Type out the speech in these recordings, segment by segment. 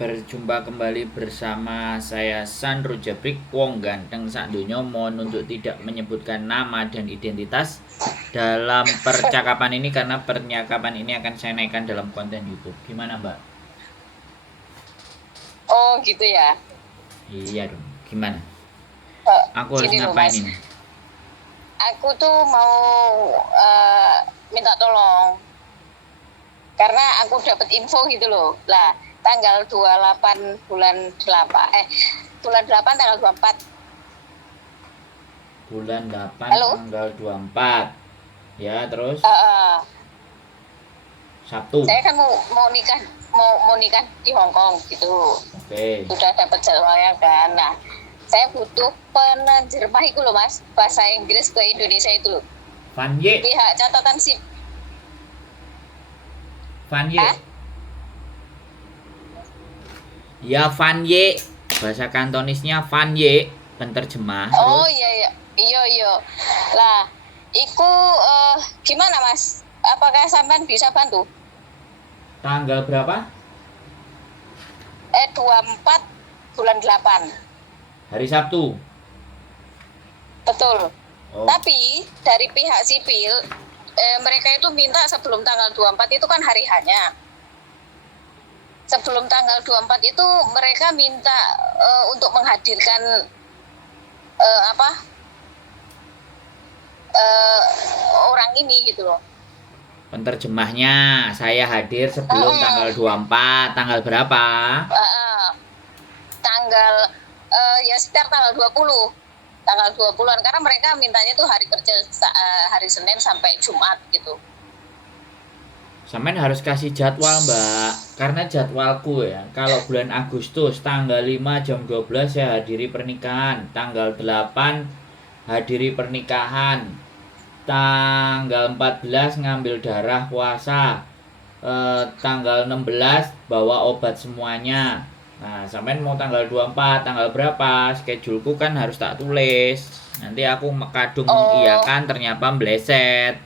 Berjumpa kembali bersama saya Sandro Jabrik, wong ganteng sak donya. Mohon untuk tidak menyebutkan nama dan identitas dalam percakapan ini karena percakapan ini akan saya naikkan dalam konten YouTube. Gimana, Mbak? Oh gitu ya. Iya dong. Gimana? Eh, Aku harus Gini loh ngapain Mas, ini? aku tuh mau minta tolong karena aku dapat info gitu loh. Lah, tanggal 28 bulan 8 tanggal 24. Bulan 8 Halo? tanggal 24. Ya, terus Eh, Sabtu. saya kan mau nikah mau nikah di Hong Kong gitu. Oke. Sudah dapat jadwalnya kan. Nah, saya butuh penerjemah itu loh Mas, bahasa Inggris ke Indonesia itu loh. Van Ye. Pihak catatan sip. Van Ye. Hah? Ya, Van Ye. Bahasa Kantonisnya Van Ye. Penterjemah. Oh Terus iya. Lah, iku gimana Mas? Apakah sampean bisa bantu? tanggal berapa? 24 bulan 8. Hari Sabtu. Betul. Oh, Tapi dari pihak sipil mereka itu minta sebelum tanggal 24 itu kan hari hanya. Sebelum tanggal 24 itu mereka minta untuk menghadirkan apa? Orang ini gitu loh. penterjemahnya saya hadir sebelum tanggal 24. Tanggal berapa? Tanggal ya sekitar tanggal 20. Tanggal 20-an karena mereka mintanya tuh hari kerja hari Senin sampai Jumat gitu. Sampean harus kasih jadwal, Mbak. Karena jadwalku ya, kalau bulan Agustus tanggal 5 jam 12 saya hadiri pernikahan, tanggal 8 hadiri pernikahan, tanggal 14 ngambil darah puasa, tanggal 16 bawa obat semuanya. Nah, sampean mau tanggal 24, tanggal berapa? Scheduleku kan harus tak tulis. Nanti aku kadung mengiyakan ternyata meleset.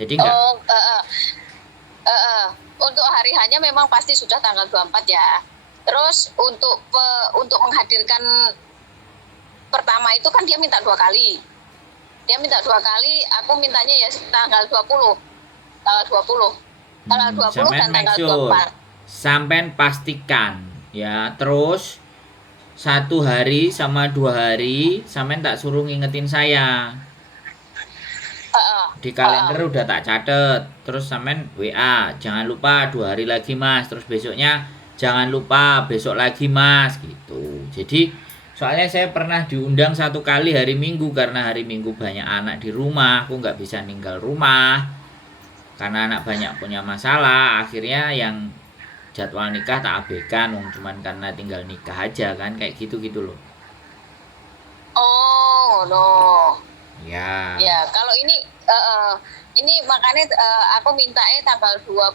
Jadi enggak. Oh, untuk hari hanya memang pasti sudah tanggal 24 ya. Terus untuk menghadirkan pertama itu kan dia minta 2 kali. Dia minta 2 kali, aku mintanya ya tanggal 20. Tanggal 20. Tanggal 20 Sampean dan make tanggal sure. 24. Sampean pastikan ya. Terus 1 hari sama 2 hari sampean tak suruh ngingetin saya. Di kalender udah tak catet. Terus sampean WA, jangan lupa 2 hari lagi Mas. Terus besoknya jangan lupa besok lagi Mas gitu. Jadi soalnya saya pernah diundang 1 kali hari Minggu karena hari Minggu banyak anak di rumah, aku nggak bisa ninggal rumah karena anak banyak punya masalah. Akhirnya yang jadwal nikah tak abaikan, cuman karena tinggal nikah aja kan, kayak gitu loh. Oh, no. Ya. Ya, kalau ini makanya aku mintanya tanggal 20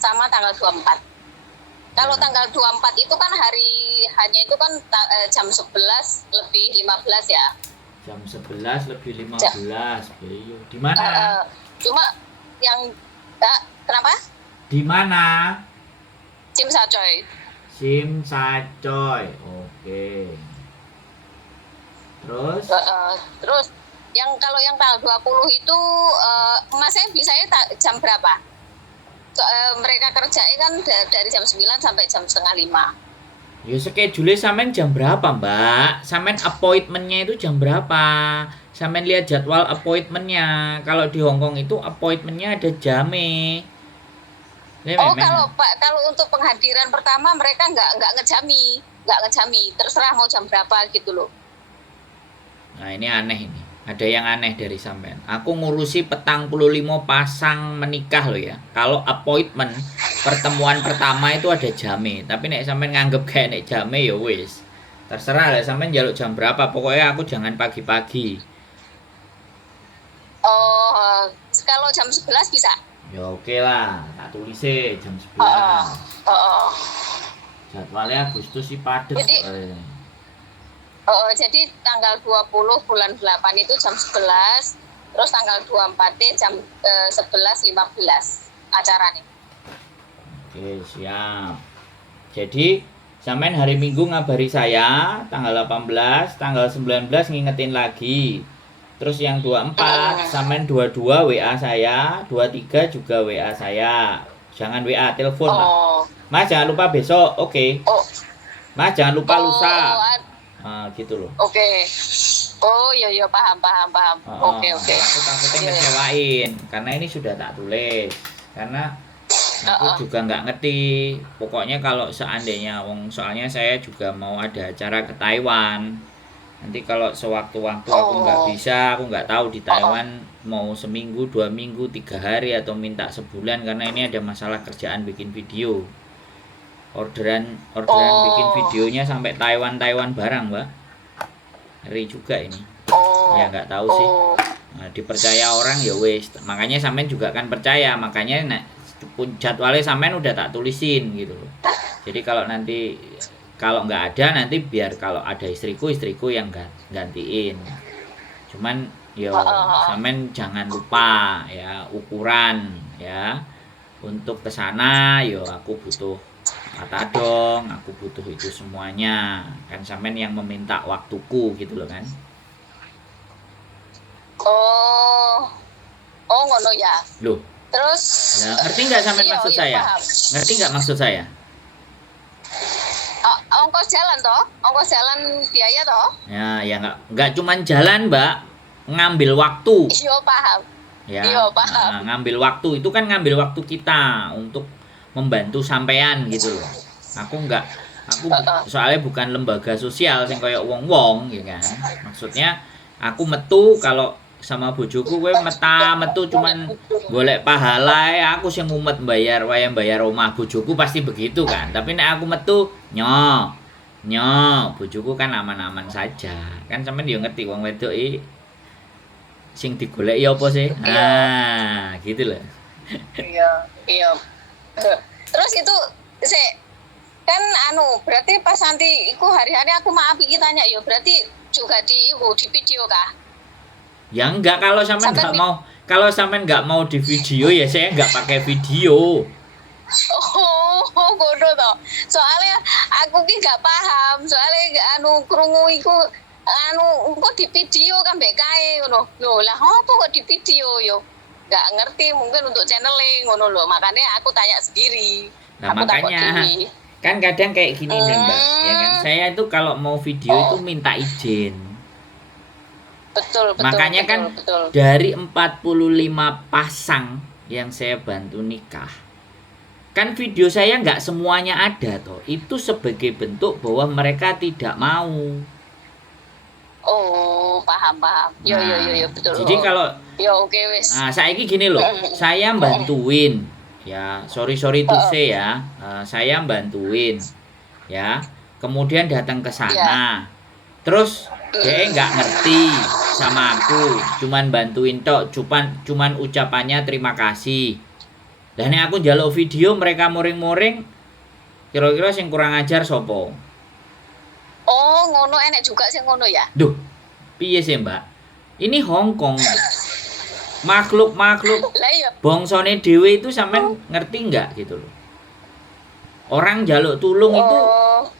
sama tanggal 24. Kalau tanggal 24 itu kan hari hanya itu kan jam 11 lebih 15 ya. Jam 11 lebih 15. Di mana? Cuma yang kenapa? Di mana? Sim Sacoy. Sim Sacoy. Oke. Terus Terus kalau yang tanggal 20 itu masnya bisanya jam berapa? Mereka kerjanya kan dari jam 9 sampai jam setengah 5. ya schedule sampean jam berapa, Mbak? Sampean appointmentnya itu jam berapa? Sampean lihat jadwal appointmentnya. Kalau di Hongkong itu appointmentnya ada jamnya. Oh, kalau untuk penghadiran pertama mereka nggak ngejami, terserah mau jam berapa gitu loh. Nah, ini aneh ini. Ada yang aneh dari sampean. Aku ngurusi 45 pasang menikah loh ya. Kalau appointment pertemuan pertama itu ada jame, tapi nek sampean nganggep kayak nek jame ya wis. Terserah lah sampean njaluk jam berapa. Pokoknya aku jangan pagi-pagi. Oh, kalau jam 11 bisa. Ya oke lah, tak tulis jam Oh, 11. oh. Jadwalnya Agustus sih padet Jadi jadi tanggal 20 bulan 8 itu jam 11, terus tanggal 24 jam 11.15 acara nih. Oke, siap. Jadi sampean hari Minggu ngabari saya tanggal 18, tanggal 19 ngingetin lagi. Terus yang 24 sampean 22 WA saya, 23 juga WA saya. Jangan WA, telepon lah. Oh, Mas jangan lupa besok, oke. oh, Mas jangan lupa oh, lusa. Gitu loh. oke. Oh, iya paham. Oke. Aku takutnya Iya. ngecewain karena ini sudah tak tulis. Karena aku juga nggak ngerti. Pokoknya kalau seandainya soalnya saya juga mau ada acara ke Taiwan. Nanti kalau sewaktu-waktu aku nggak bisa, aku nggak tahu di Taiwan mau seminggu, 2 minggu, 3 hari atau minta sebulan karena ini ada masalah kerjaan bikin video. Orderan bikin videonya sampai Taiwan barang, Mbak. Ngeri juga ini. Ya nggak tahu sih. Nah, dipercaya orang ya wis. Makanya sampean juga kan percaya, makanya jadwalnya sampean udah tak tulisin gitu loh. Jadi kalau nggak ada nanti biar kalau ada istriku yang gantiin. Cuman sampean jangan lupa ya ukuran ya. Untuk kesana aku butuh matadong, aku butuh itu semuanya. Kan sampean yang meminta waktuku gitu loh kan. Oh ngono ya. Loh. Terus Ya, ngerti nggak sampean maksud saya? paham. Ngerti nggak maksud saya? Ongkos jalan toh? Ongkos jalan biaya toh? Ya nggak cuman jalan, Mbak. Ngambil waktu. Iya paham. Ya. Iya paham. Nah, ngambil waktu itu kan ngambil waktu kita untuk membantu sampean gitu loh. Aku soalnya bukan lembaga sosial sing koyo wong-wong ya kan. Maksudnya aku metu kalau sama bojoku kowe metu cuman golek pahala aku sing mumet bayar omah. Bojoku pasti begitu kan. Tapi nek aku metu bojoku kan aman-aman saja. Kan sampean yo ngerti wong wedok sing digolek ya apa sih? Nah, gitu loh. Iya. Terus itu kan berarti pas nanti iku hari-hari aku maaf iki tanya yo berarti juga di video kah? Ya enggak, kalau sampean nggak mau di video ya saya nggak pakai video. Oh, ngono to. Soalnya aku ki gak paham. Soalnya krungu iku engko di video kan mbek kae ngono. Lho, lah apa kok di video yo? Gak ngerti, mungkin untuk channeling ngono lho. Makanya aku tanya sendiri. Nah, makanya kan kadang kayak gini nih, Mbak. Ya kan, saya itu kalau mau video itu minta izin. Betul. Makanya kan dari 45 pasang yang saya bantu nikah, kan video saya nggak semuanya ada toh. Itu sebagai bentuk bahwa mereka tidak mau. Oh, paham. Yo, betul. Jadi kalau oke wis. Nah, saiki gini loh, saya bantuin ya, sorry to say ya, saya bantuin ya, kemudian datang ke sana, terus dia nggak ngerti sama aku, cuman bantuin tok, cuman ucapannya terima kasih. Dan aku njaluk video mereka moring-moring, kira-kira sing kurang ajar sopo? Oh, ngono enek juga sing ngono ya? Duh, piye sih Mbak? Ini Hong Kong. Makhluk bongsone dhewe itu sampean ngerti nggak gitu loh. Orang jaluk tulung itu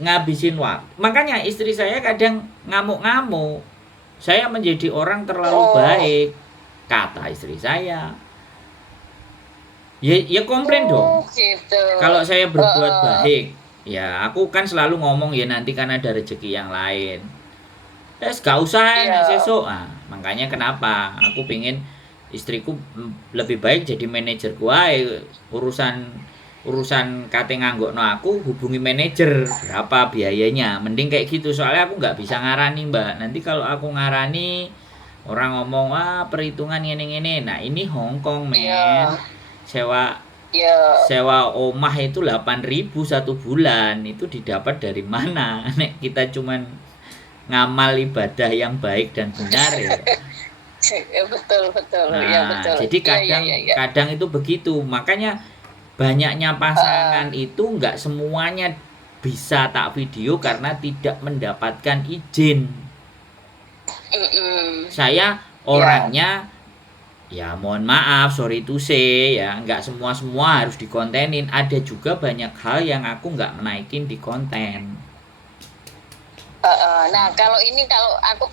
ngabisin waktu. Makanya istri saya kadang ngamuk-ngamuk. Saya menjadi orang terlalu baik, kata istri saya. Ya komplain dong. Gitu. Kalau saya berbuat baik, ya aku kan selalu ngomong ya nanti kan ada rezeki yang lain. Gak usah sesuk. Makanya kenapa aku pingin istriku lebih baik jadi manajer ae. Urusan kate nganggokno aku hubungi manajer berapa biayanya, mending kayak gitu. Soalnya aku nggak bisa ngarani Mbak. Nanti kalau aku ngarani orang ngomong perhitungan ngene. Nah ini Hong Kong men. Sewa omah itu 8.000 1 bulan. Itu didapat dari mana? Nek kita cuman ngamal ibadah yang baik dan benar ya. Betul. Nah, Ya, betul. Jadi kadang itu begitu. Makanya banyaknya pasangan itu nggak semuanya bisa tak video karena tidak mendapatkan izin. Saya orangnya Ya mohon maaf, sorry to say ya, nggak semua harus dikontenin. Ada juga banyak hal yang aku nggak menaikin di konten. Nah kalau aku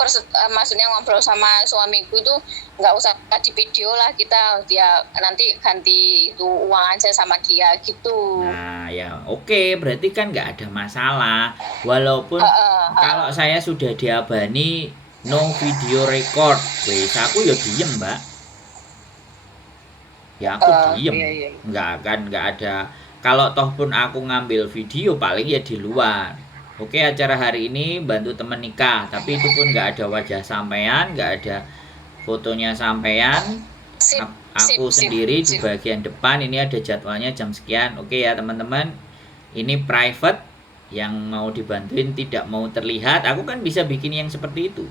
maksudnya ngobrol sama suamiku itu nggak usah di video lah, dia nanti ganti itu uang aja sama dia gitu. Nah ya oke, berarti kan nggak ada masalah. Walaupun kalau saya sudah diabani no video record, wes aku ya diem mbak. Ya aku diem, Iya. nggak ada. Kalau toh pun aku ngambil video paling ya di luar. Oke, acara hari ini bantu temen nikah, tapi itu pun nggak ada wajah sampean, nggak ada fotonya sampean. Sip, Aku sendiri di bagian depan, ini ada jadwalnya jam sekian. Oke ya teman-teman, ini private, yang mau dibantuin tidak mau terlihat. Aku kan bisa bikin yang seperti itu.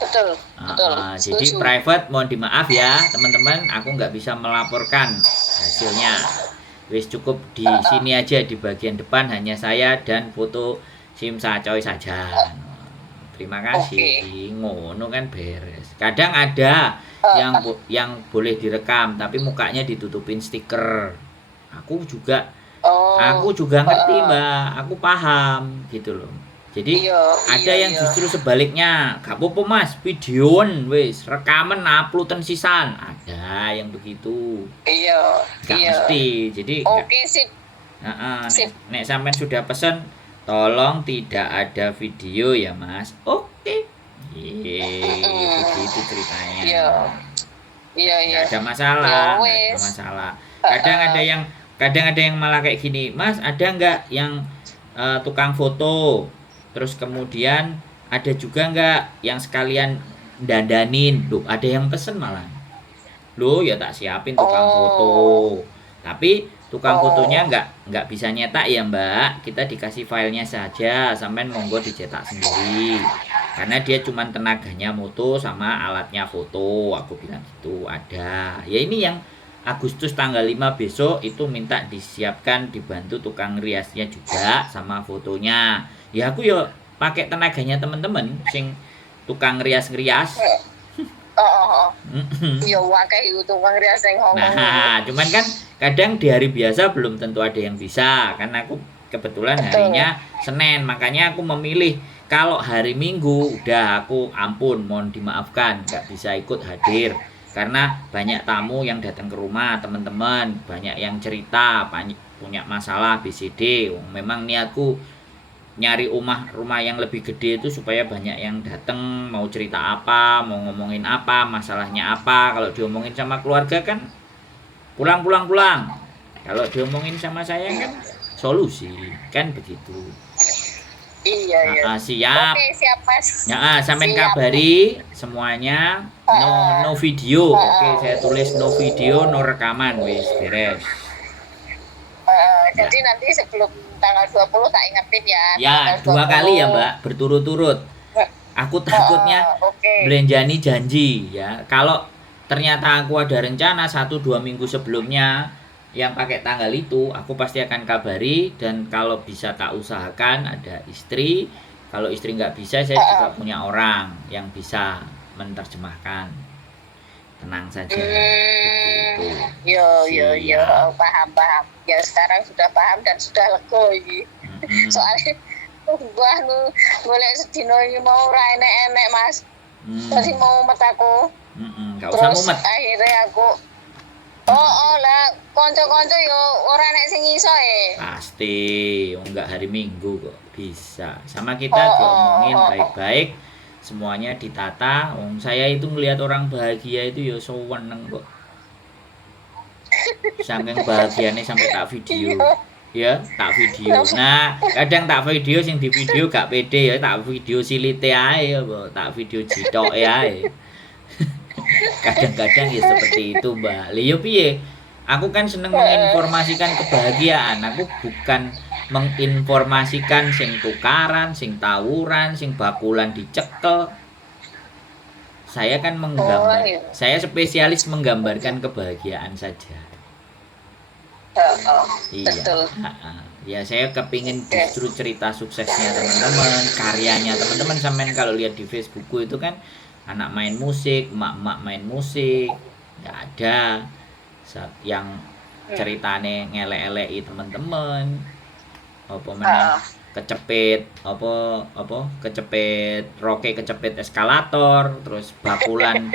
Betul. Jadi private, mohon dimaaf ya teman-teman, aku nggak bisa melaporkan hasilnya. Wis cukup di sini aja, di bagian depan hanya saya dan foto SIM Sacoy saja. Terima kasih. Ngono kan beres. Kadang ada yang boleh direkam tapi mukanya ditutupin stiker. Aku juga ngerti mbak, aku paham gitu loh. Jadi ada yang justru sebaliknya, gak apa-apa mas, videoan wis, rekaman uploadan sisan, ada yang begitu. Gak mesti, jadi sip. Nek sampean sudah pesen, tolong tidak ada video ya mas. Oke. Begitu ceritanya. Gak ada masalah, gak ada masalah. Kadang ada yang malah kayak gini, mas ada nggak yang tukang foto? Terus kemudian ada juga nggak yang sekalian dandanin? Loh, ada yang pesen malah. Loh, ya tak siapin tukang foto. Tapi tukang fotonya nggak bisa nyetak ya mbak. Kita dikasih filenya saja, sampean monggo dicetak sendiri. Karena dia cuma tenaganya moto sama alatnya foto. Aku bilang gitu, ada. Ya ini yang Agustus tanggal 5 besok itu minta disiapkan, dibantu tukang riasnya juga sama fotonya. Ya aku yo pakai tenaganya teman-teman sing tukang rias-rias. Ya wakai tukang rias yang ngomong. Nah, cuman kan kadang di hari biasa belum tentu ada yang bisa. Karena aku kebetulan harinya Senin, makanya aku memilih. Kalau hari Minggu udah aku ampun, mohon dimaafkan, nggak bisa ikut hadir. Karena banyak tamu yang datang ke rumah teman-teman, banyak yang cerita, punya masalah BCD. Memang niatku nyari rumah yang lebih gede itu supaya banyak yang datang, mau cerita apa, mau ngomongin apa, masalahnya apa. Kalau diomongin sama keluarga kan pulang. Kalau diomongin sama saya kan solusi, kan begitu. Iya. Siap. Oke, siap Mas. Sampean kabari semuanya no video. Oke, saya tulis no video, no rekaman, wis beres. Jadi nanti sebelum tanggal 20 tak ingetin ya. Ya, 2 kali ya mbak, berturut-turut. Aku takutnya belenjani janji ya. Kalau ternyata aku ada rencana 1-2 minggu sebelumnya yang pakai tanggal itu, aku pasti akan kabari. Dan kalau bisa tak usahakan ada istri. Kalau istri nggak bisa, saya juga punya orang yang bisa menerjemahkan. Tenang saja. Begitu. Yo, paham. Ya sekarang sudah paham dan sudah lega ini. Soalnya gua golek sedino iki mau ora enek-enek Mas. Tadi mau met aku. Gak usah mumet. Akhirnya aku lah konco-konco yo ora nek sing iso Pasti, enggak hari Minggu kok bisa. Sama kita diomongin baik-baik, semuanya ditata. Saya itu ngelihat orang bahagia itu yo seneng kok. Saking bahagianya sampai tak video. Ya, tak video. Nah, kadang tak video sing di video gak pede ya, tak video silite ae ya, tak video jitoke ae. Kadang-kadang ya seperti itu mbak. Liyo piye, aku kan seneng menginformasikan kebahagiaan. Aku bukan menginformasikan sing tukaran, sing tawuran, sing bakulan dicekel. Saya kan saya spesialis menggambarkan kebahagiaan saja. Betul. Ya saya kepingin justru cerita suksesnya teman-teman, karyanya teman-teman. Sampean kalau lihat di Facebookku itu kan anak main musik, emak-emak main musik, nggak ada. Yang ceritane ngelek-eleki temen-temen, apa meneh kecepit kecepit roke, kecepit eskalator, terus bakulan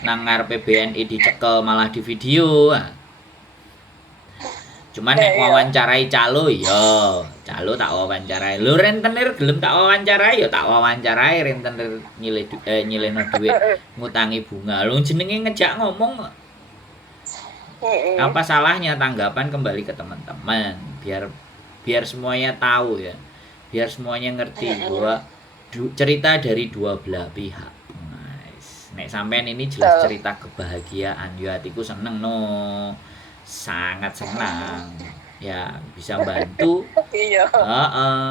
nang ngarepe BNI dicekel malah di video. Cuman nek wawancarai calo ya, calo tak wawancarai. Lho rentenir gelem tak wawancarai ya tak wawancarai, rentenir nyileno duit ngutangi bunga. Lho jenenge ngejak ngomong. Apa salahnya tanggapan kembali ke teman-teman, biar semuanya tahu ya. Biar semuanya ngerti bahwa cerita dari dua belah pihak. Nice. Nek sampean ini jelas cerita kebahagiaan, ya hatiku seneng no. Sangat senang ya bisa bantu. Iya,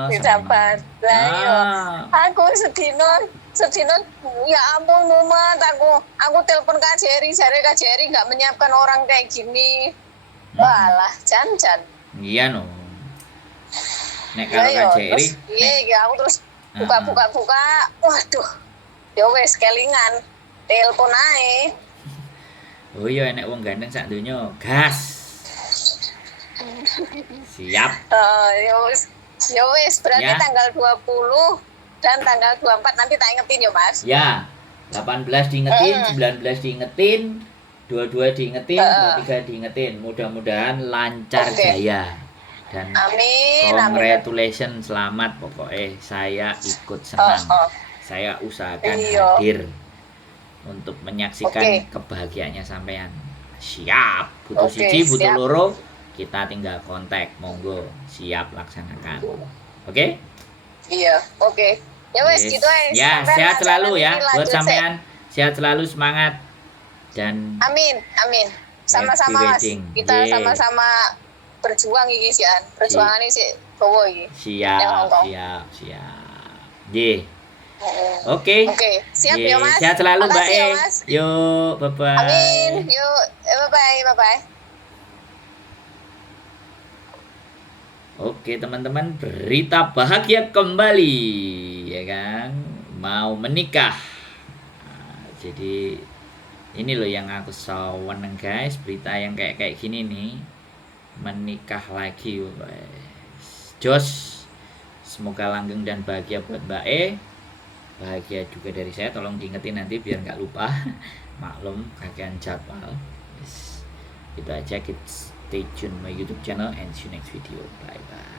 bisa bantu lah. Aku sedino ya ampun mumet, aku telepon Kak Jerry nggak menyiapkan orang kayak gini. Walah jan iya no. Nek kalau Kak Jerry iya aku terus buka waduh ya wes kelingan telepon ae. Oh iya, enek wong ganteng sak donya, gas. Siap. Ya wis, berarti ya. Tanggal 20 dan tanggal 24 nanti tak ingetin ya, Mas. Ya. 18 diingetin, 19 diingetin, 22 diingetin, 23 diingetin. Mudah-mudahan lancar jaya. Dan amin. Congratulations, selamat pokoknya. Saya ikut senang. Saya usahakan hadir untuk menyaksikan kebahagiaannya sampean. Siap. Butuh siji, butuh loro, kita tinggal kontak, monggo. Siap laksanakan. Oke? Iya, oke. Ya wes gitu aja. Ya, sehat selalu ya buat sampean. Sehat selalu, semangat. Dan amin. Sama-sama Mas. Kita sama-sama berjuang iki sih, perjuangan ini sih gowo iki. Siap. Nggih. Oke. Siap ya Mas. Sehat selalu Mbak E. Ya, Yuk, bye-bye. Amin. Yuk, bye-bye. Oke teman-teman, berita bahagia kembali ya kan, mau menikah. Jadi ini loh yang aku seneng guys, berita yang kayak gini nih, menikah lagi guys. Jos, semoga langgeng dan bahagia buat Mbak E. Bahagia juga dari saya, tolong diingetin nanti biar nggak lupa. Maklum kakean jadwal. Itu aja, kita stay tune my YouTube channel and see you next video. Bye bye.